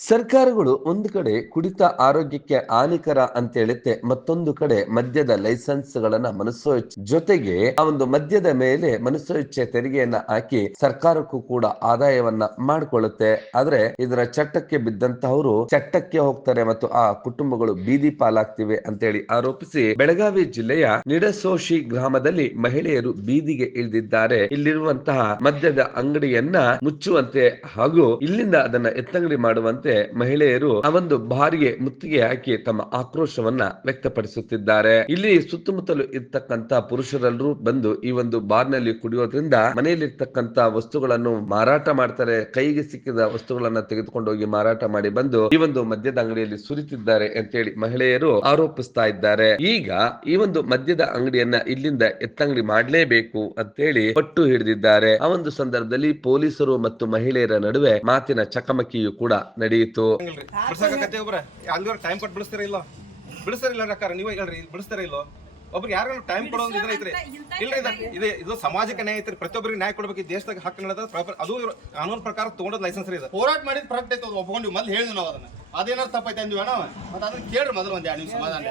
ಸರ್ಕಾರಗಳು ಒಂದು ಕಡೆ ಕುಡಿತ ಆರೋಗ್ಯಕ್ಕೆ ಹಾನಿಕರ ಅಂತ ಹೇಳುತ್ತೆ, ಮತ್ತೊಂದು ಕಡೆ ಮದ್ಯದ ಲೈಸೆನ್ಸ್ ಗಳನ್ನ ಮನಸ್ಸೋ ಜೊತೆಗೆ ಆ ಒಂದು ಮದ್ಯದ ಮೇಲೆ ಮನಸ್ಸೋಚ್ಛೆ ತೆರಿಗೆಯನ್ನ ಹಾಕಿ ಸರ್ಕಾರಕ್ಕೂ ಕೂಡ ಆದಾಯವನ್ನ ಮಾಡಿಕೊಳ್ಳುತ್ತೆ. ಆದ್ರೆ ಇದರ ಚಟ್ಟಕ್ಕೆ ಬಿದ್ದಂತಹವರು ಚಟ್ಟಕ್ಕೆ ಹೋಗ್ತಾರೆ ಮತ್ತು ಆ ಕುಟುಂಬಗಳು ಬೀದಿ ಪಾಲಾಗ್ತಿವೆ ಅಂತೇಳಿ ಆರೋಪಿಸಿ ಬೆಳಗಾವಿ ಜಿಲ್ಲೆಯ ನಿಡಸೋಶಿ ಗ್ರಾಮದಲ್ಲಿ ಮಹಿಳೆಯರು ಬೀದಿಗೆ ಇಳಿದಿದ್ದಾರೆ. ಇಲ್ಲಿರುವಂತಹ ಮದ್ಯದ ಅಂಗಡಿಯನ್ನ ಮುಚ್ಚುವಂತೆ ಹಾಗೂ ಇಲ್ಲಿಂದ ಅದನ್ನ ಎತ್ತಂಗಡಿ ಮಾಡುವಂತೆ ಮಹಿಳೆಯರು ಆ ಒಂದು ಬಾರಿಗೆ ಮುತ್ತಿಗೆ ಹಾಕಿ ತಮ್ಮ ಆಕ್ರೋಶವನ್ನ ವ್ಯಕ್ತಪಡಿಸುತ್ತಿದ್ದಾರೆ. ಇಲ್ಲಿ ಸುತ್ತಮುತ್ತಲು ಇರ್ತಕ್ಕಂತ ಪುರುಷರೆಲ್ಲರೂ ಬಂದು ಈ ಒಂದು ಬಾರ್ನಲ್ಲಿ ಕುಡಿಯೋದ್ರಿಂದ ಮನೆಯಲ್ಲಿರ್ತಕ್ಕಂತ ವಸ್ತುಗಳನ್ನು ಮಾರಾಟ ಮಾಡ್ತಾರೆ. ಕೈಗೆ ಸಿಕ್ಕಿದ ವಸ್ತುಗಳನ್ನ ತೆಗೆದುಕೊಂಡು ಹೋಗಿ ಮಾರಾಟ ಮಾಡಿ ಬಂದು ಈ ಒಂದು ಮದ್ಯದ ಅಂಗಡಿಯಲ್ಲಿ ಸುರಿತಿದ್ದಾರೆ ಅಂತೇಳಿ ಮಹಿಳೆಯರು ಆರೋಪಿಸ್ತಾ ಇದ್ದಾರೆ. ಈಗ ಈ ಒಂದು ಮದ್ಯದ ಅಂಗಡಿಯನ್ನ ಇಲ್ಲಿಂದ ಎತ್ತಂಗಡಿ ಮಾಡ್ಲೇಬೇಕು ಅಂತೇಳಿ ಪಟ್ಟು ಹಿಡಿದಿದ್ದಾರೆ. ಆ ಒಂದು ಸಂದರ್ಭದಲ್ಲಿ ಪೊಲೀಸರು ಮತ್ತು ಮಹಿಳೆಯರ ನಡುವೆ ಮಾತಿನ ಚಕಮಕಿಯು ಕೂಡ ನಡೆಯಿತು ಒಬ್ರ. ಅಲ್ಲಿವರೆಗೆ ಟೈಮ್ ಕೊಟ್ಟು ಬಿಡಿಸ್ತಾರ ಇಲ್ಲ? ಬಿಡಿಸ್ತಾರ ಇಲ್ಲ ರೊಕ್ಕ? ನೀವೇ ಹೇಳ್ರಿ ಬಿಡಿಸ್ತಾರ ಇಲ್ಲೋ? ಒಬ್ರು ಯಾರು ಟೈಮ್ ಕೊಡೋದು ಇದ್ರ ಐತ್ರಿ. ಇಲ್ರಿ ಇದು ಇದು ಇದು ಸಮಾಜಕ್ಕೆ ನ್ಯಾಯ ಐತ್ರಿ. ಪ್ರತಿಯೊಬ್ಬರಿಗೆ ನ್ಯಾಯ ಕೊಡ್ಬೇಕು. ಈ ದೇಶದಾಗ ಹಕ್ಕು ನಡೆದ ಪ್ರಾಪರ್ ಅದು ಕಾನೂನು ಪ್ರಕಾರ ತಗೊಂಡದ್ ಲೈಸೆನ್ಸ್ ರೀ ಇದು. ಹೋರಾಟ ಮಾಡಿದ ಕರೆಕ್ಟ್ ಐತೆ ಅದು. ಮೊದ್ಲು ಹೇಳಿದ್ವಿ ನಾವು ಅದನ್ನ. ಅದೇನಾರು ತಪ್ಪೈತೆ ಅಂದ್ವಿ ಅಣ್ಣ ಮತ್ತೆ ಅದನ್ನ ಕೇಳ್ರಿ ಮೊದಲು ಒಂದ್ ಎರಡು ನಿಮಿಷ ಸಮಾಧಾನ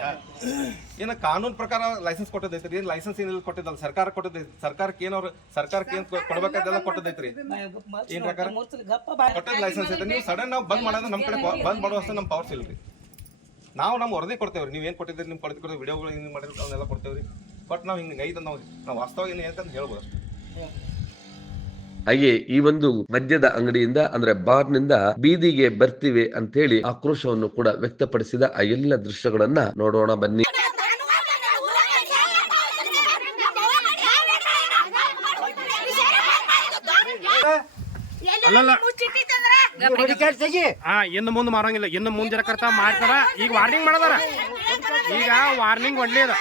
ಏನ ಕಾನೂನು ಪ್ರಕಾರ ಲೈಸೆನ್ಸ್ ಕೊಟ್ಟದೈತ್ರಿ ಏನ್ ಲೈಸೆನ್ಸ್ ಏನಿಲ್ಲ ಕೊಟ್ಟಿದ್ದಲ್ಲ ಸರ್ಕಾರ ಕೊಟ್ಟದೈತಿ ಸರ್ಕಾರಕ್ಕೆ ಏನವ್ರು ಸರ್ಕಾರಕ್ಕೆ ಏನ್ ಕೊಡ್ಬೇಕಾದೆಲ್ಲ ಕೊಟ್ಟದೈತ್ರಿ ಏನ್ ಪ್ರಕಾರ? ಕೊಟ್ಟದ ಲೈಸೆನ್ಸ್ ಐತೆ ನೀವು ಸಡನ್ ನಾವು ಬಂದ್ ಮಾಡೋದು ನಮ್ಮ ಕಡೆ ಬಂದ್ ಮಾಡೋ ನಮ್ ನಮ್ಮ ಪವರ್ಸ್ ಇಲ್ರಿ. ನಾವು ನಮ್ಮ ವರದಿ ಕೊಡ್ತೇವ್ರಿ ನೀವು ಏನು ಕೊಟ್ಟಿದ್ದೀರಿ ನಿಮ್ಮ ಕೊಡ್ತಿ ಕೊಡ್ತೀವಿ ವಿಡಿಯೋಗಳು ಹಿಂಗೆ ಮಾಡಿದ್ರೆ ಅವನ್ನೆಲ್ಲ ಕೊಡ್ತೇವ್ರಿ ಬಟ್ ನಾವು ಹಿಂಗೆ ಐತೆ ನಾವು ನಾವು ವಾಸ್ತವ ಏನು ಅಂತ ಹೇಳ್ಬೋದು ಅಷ್ಟೇ ಹಾಗೆ ಈ ಒಂದು ಮದ್ಯದ ಅಂಗಡಿಯಿಂದ ಅಂದ್ರೆ ಬಾರ್ನಿಂದ ಬೀದಿಗೆ ಬರ್ತೀವಿ ಅಂತ ಹೇಳಿ ಆಕ್ರೋಶವನ್ನು ಕೂಡ ವ್ಯಕ್ತಪಡಿಸಿದ ಆ ಎಲ್ಲ ದೃಶ್ಯಗಳನ್ನ ನೋಡೋಣ ಬನ್ನಿ ಅಲ್ಲಲ್ಲ. ಹಾ ಇನ್ನು ಮುಂದೆ ಮಾರಂಗಿಲ್ಲ. ಇನ್ನು ಮುಂದೆ ಜರಕರ್ತ ಮಾಡ್ತಾರ. ಈಗ ವಾರ್ನಿಂಗ್ ಮಾಡದಾರ. ಈಗ ವಾರ್ನಿಂಗ್ ಒಳ್ಳೇದ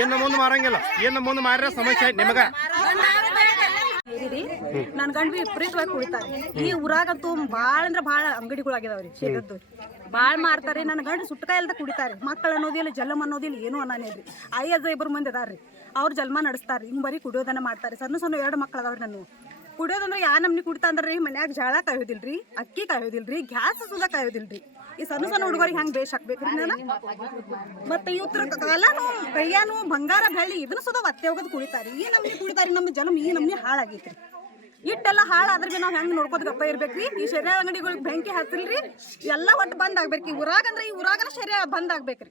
ಇನ್ನು ಮುಂದೆ ಮಾರಂಗಿಲ್ಲ. ಇನ್ನು ಮುಂದೆ ಮಾರ್ರೆ ಸಮಸ್ಯೆ ನಿಮಗ. ನನ್ ಗಂಡ ವಿಪರೀತವಾಗಿ ಕುಡಿತಾರೆ ಈ ಊರಾಗಂತೂ ಬಾಳ ಅಂದ್ರೆ ಬಾಳ ಅಂಗಡಿಗಳಾಗಿದಾವ್ರಿ ಶೇಗದ್ದು ಬಾಳ್ ಮಾರ್ತಾರೆ ನನ್ನ ಗಂಡ ಸುಟ್ಟಕಾಯಿ ಇಲ್ದ ಕುಡಿತಾರೆ ಮಕ್ಕಳು ಅನ್ನೋದಿಲ್ಲ, ಜಲಮ್ ಅನ್ನೋದಿಲ್ಲ, ಏನು ರೀ ಐ ಅದ ಇಬ್ಬರು ಮಂದಿ ಅದಾರ್ರಿ. ಅವ್ರು ಜಲ್ಮ ನಡೆಸ್ತಾರೆ ಹಿಂಗ್ ಬರೀ ಕುಡಿಯೋದನ್ನ ಮಾಡ್ತಾರೆ. ಸಣ್ಣ ಸಣ್ಣ ಎರಡು ಮಕ್ಳು ಅದಾವ್ರಿ ನಾನು ಕುಡಿಯೋದಂದ್ರೆ ಯಾ ನಮ್ನಿ ಕುಡಿತಾ ಅಂದ್ರೆ ಮನ್ಯಾಗ ಜಾಳ ಕಾಯೋದಿಲ್ಲ ರೀ ಅಕ್ಕಿ ಕಾಯೋದಿಲ್ರಿ, ಗ್ಯಾಸ್ ಸುದ ಕಾಯೋದಿಲ್ರಿ. ಈ ಸಣ್ಣ ಸಣ್ಣ ಹುಡುಗರಿಗೆ ಹೆಂಗೆ ಬೇಷ್ ಹಾಕ್ಬೇಕ್ರಿ ನಾನು? ಮತ್ತೆ ಉತ್ತರ ಕಾಲನು, ಕೈಯಾನು, ಬಂಗಾರ ಬೆಳ್ಳಿ ಇದನ್ನ ಸುದ ಒತ್ತೆ ಹೋಗೋದು ಕುಡಿತಾರೆ ಈ ನಮ್ಮನೆ ಕುಡಿತಾರೆ ನಮ್ಮ ಜನ್ಮ ಈ ನಮ್ನಿ ಹಾಳಾಗೈತ್ರಿ. ಇಟ್ಟೆಲ್ಲ ಹಾಳಾದ್ರೆ ಬಿ ನಾವ್ ಹೆಂಗ್ ನೋಡ್ಕೋದಪ್ಪ ಇರ್ಬೇಕ್ರಿ? ಈ ಶರೀರ ಅಂಗಡಿಗಳಿಗೆ ಬೆಂಕಿ ಹತ್ತಿಲ್ರಿ ಎಲ್ಲ ಒಟ್ಟು ಬಂದ್ ಆಗ್ಬೇಕು ಈ ಊರಾಗ ಅಂದ್ರೆ ಈ ಊರಾಗನ ಶರೀರ ಬಂದ್ ಆಗ್ಬೇಕ್ರಿ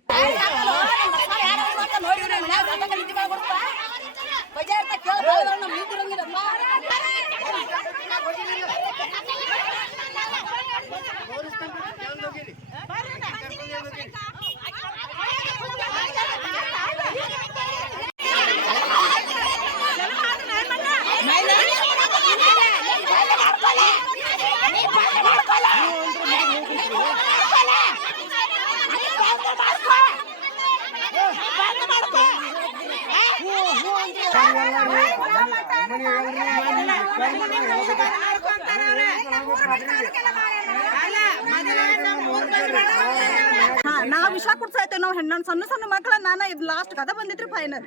ಹಾ ನಾವ್ ಕುಡ್ಸಾಯ್ತೇವೆ ನಾವು ಹೆಣ್ಣು ಸಣ್ಣ ಸಣ್ಣ ಮಕ್ಕಳ ನಾನ ಇದು ಲಾಸ್ಟ್ ಕದ ಬಂದಿತ್ರಿ ಫೈನಲ್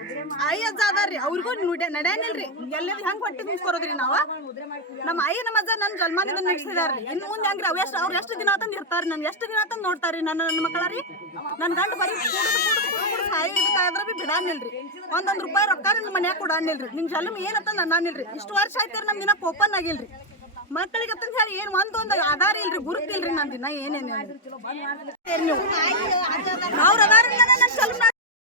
ಐ ಅಜ್ಜ ಅದಾರ್ರಿ, ಅವ್ರಿಗೂ ನಡೆಯನಿಲ್ರಿ. ಎಲ್ಲೆದ್ ಹೆಂಗ್ ಹೊಟ್ಟಿ ಮುಗಿಸ್ಕೊರೋದ್ರಿ ನಾವ? ನಮ್ಮ ಅಯ್ಯ, ನಮ್ಮ ಅಜ್ಜ ನನ್ನ ಜನ್ಮಾನಿಂದ ನಡೆಸಿದಾರ್ರಿ ಇನ್ನು ಮುಂದೆ ಹಂಗ್ರಿ, ಅವ್ ಎಷ್ಟು ಅವ್ರು ಎಷ್ಟು ದಿನ ತಂದು ಇರ್ತಾರೆ ನನ್ ಎಷ್ಟು ದಿನ ತಂದು ನೋಡ್ತಾರ್ರಿ ನನ್ನ ನನ್ನ ಮಕ್ಕಳ ರೀ ನನ್ನ ಗಂಡ ಬರೀ ಸಾಯಿ ಇದಕ್ಕಾದ್ರ ಬಿ ಬಿಡಾನಿಲ್ರಿ. ಒಂದೊಂದು ರೂಪಾಯಿ ರೊಕ್ಕ ನಿಮ್ಮ ಮನ್ಯಾಗ ಕೊಡಾನಿಲ್ರಿ. ನಿಮ್ ಜನ್ಮ ನನ್ನ ಅನ್ನನಿಲ್ರಿ ಇಷ್ಟು ವರ್ಷ ಆಯ್ತಾರ ನಮ್ ದಿನ ಓಪನ್ ಆಗಿಲ್ರಿ. ಮಕ್ಕಳಿಗೆ ಅಂತ ಹೇಳಿ ಏನು ಒಂದೊಂದ್ ಆಧಾರ ಇಲ್ರಿ ಗುರುತಿಲ್ರಿ ನಂದಿನ ದಿನ ಏನೇನು ನೀವು ಅವ್ರ ಅದಾರ